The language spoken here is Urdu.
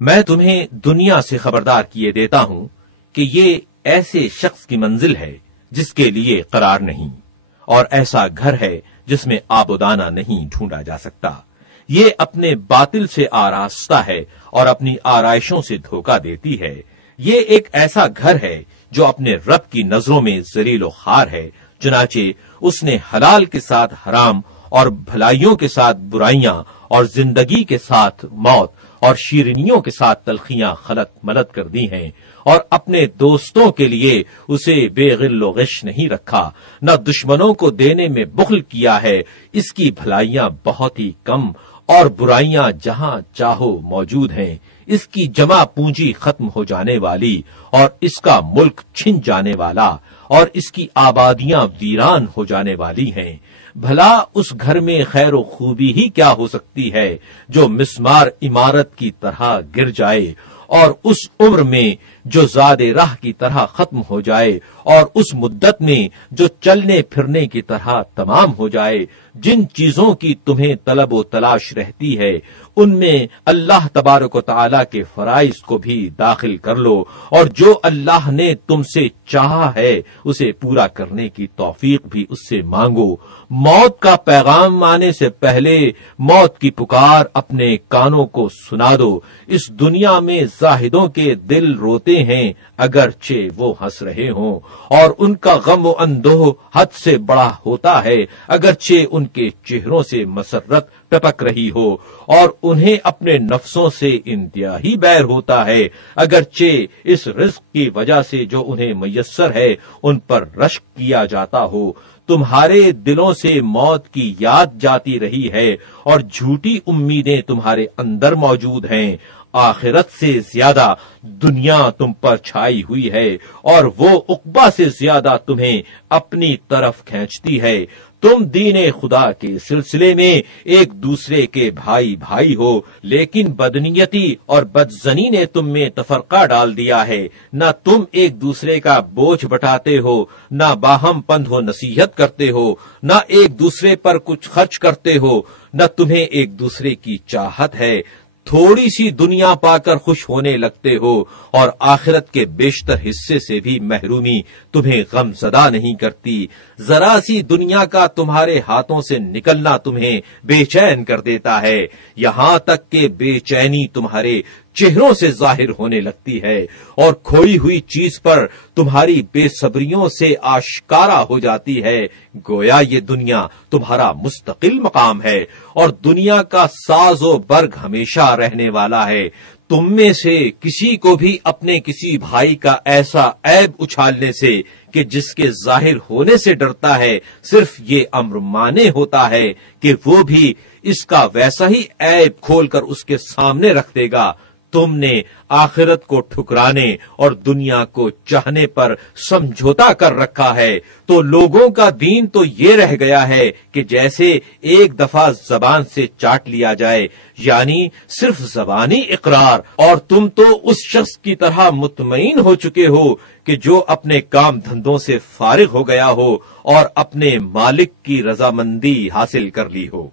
میں تمہیں دنیا سے خبردار کیے دیتا ہوں کہ یہ ایسے شخص کی منزل ہے جس کے لیے قرار نہیں، اور ایسا گھر ہے جس میں آب و دانہ نہیں ڈھونڈا جا سکتا۔ یہ اپنے باطل سے آراستہ ہے اور اپنی آرائشوں سے دھوکہ دیتی ہے۔ یہ ایک ایسا گھر ہے جو اپنے رب کی نظروں میں ذلیل و خوار ہے، چنانچہ اس نے حلال کے ساتھ حرام اور بھلائیوں کے ساتھ برائیاں اور زندگی کے ساتھ موت اور شیرینیوں کے ساتھ تلخیاں خلط ملط کر دی ہیں، اور اپنے دوستوں کے لیے اسے بے غل و غش نہیں رکھا، نہ دشمنوں کو دینے میں بخل کیا ہے۔ اس کی بھلائیاں بہت ہی کم اور برائیاں جہاں چاہو موجود ہیں۔ اس کی جمع پونجی ختم ہو جانے والی اور اس کا ملک چھن جانے والا اور اس کی آبادیاں ویران ہو جانے والی ہیں۔ بھلا اس گھر میں خیر و خوبی ہی کیا ہو سکتی ہے جو مسمار عمارت کی طرح گر جائے، اور اس عمر میں جو زاد راہ کی طرح ختم ہو جائے، اور اس مدت میں جو چلنے پھرنے کی طرح تمام ہو جائے۔ جن چیزوں کی تمہیں طلب و تلاش رہتی ہے ان میں اللہ تبارک و تعالی کے فرائض کو بھی داخل کر لو، اور جو اللہ نے تم سے چاہا ہے اسے پورا کرنے کی توفیق بھی اس سے مانگو۔ موت کا پیغام آنے سے پہلے موت کی پکار اپنے کانوں کو سنا دو۔ اس دنیا میں زاہدوں کے دل روتے ہیں اگرچہ وہ ہنس رہے ہوں، اور ان کا غم و اندوہ حد سے بڑا ہوتا ہے اگرچہ ان کے چہروں سے مسرت ٹپک رہی ہو، اور انہیں اپنے نفسوں سے انتہائی بیر ہوتا ہے اگرچہ اس رزق کی وجہ سے جو انہیں میسر ہے ان پر رشک کیا جاتا ہو۔ تمہارے دلوں سے موت کی یاد جاتی رہی ہے اور جھوٹی امیدیں تمہارے اندر موجود ہیں۔ آخرت سے زیادہ دنیا تم پر چھائی ہوئی ہے اور وہ عقبہ سے زیادہ تمہیں اپنی طرف کھینچتی ہے۔ تم دین خدا کے سلسلے میں ایک دوسرے کے بھائی بھائی ہو، لیکن بدنیتی اور بدزنی نے تم میں تفرقہ ڈال دیا ہے۔ نہ تم ایک دوسرے کا بوجھ بٹاتے ہو، نہ باہم پند و نصیحت کرتے ہو، نہ ایک دوسرے پر کچھ خرچ کرتے ہو، نہ تمہیں ایک دوسرے کی چاہت ہے۔ تھوڑی سی دنیا پا کر خوش ہونے لگتے ہو اور آخرت کے بیشتر حصے سے بھی محرومی تمہیں غم زدہ نہیں کرتی۔ ذرا سی دنیا کا تمہارے ہاتھوں سے نکلنا تمہیں بے چین کر دیتا ہے، یہاں تک کہ بے چینی تمہارے چہروں سے ظاہر ہونے لگتی ہے، اور کھوئی ہوئی چیز پر تمہاری بے صبریوں سے آشکارا ہو جاتی ہے۔ گویا یہ دنیا تمہارا مستقل مقام ہے اور دنیا کا ساز و برگ ہمیشہ رہنے والا ہے۔ تم میں سے کسی کو بھی اپنے کسی بھائی کا ایسا عیب اچھالنے سے کہ جس کے ظاہر ہونے سے ڈرتا ہے، صرف یہ امر مانے ہوتا ہے کہ وہ بھی اس کا ویسا ہی عیب کھول کر اس کے سامنے رکھ دے گا۔ تم نے آخرت کو ٹھکرانے اور دنیا کو چاہنے پر سمجھوتا کر رکھا ہے، تو لوگوں کا دین تو یہ رہ گیا ہے کہ جیسے ایک دفعہ زبان سے چاٹ لیا جائے، یعنی صرف زبانی اقرار، اور تم تو اس شخص کی طرح مطمئن ہو چکے ہو کہ جو اپنے کام دھندوں سے فارغ ہو گیا ہو اور اپنے مالک کی رضامندی حاصل کر لی ہو۔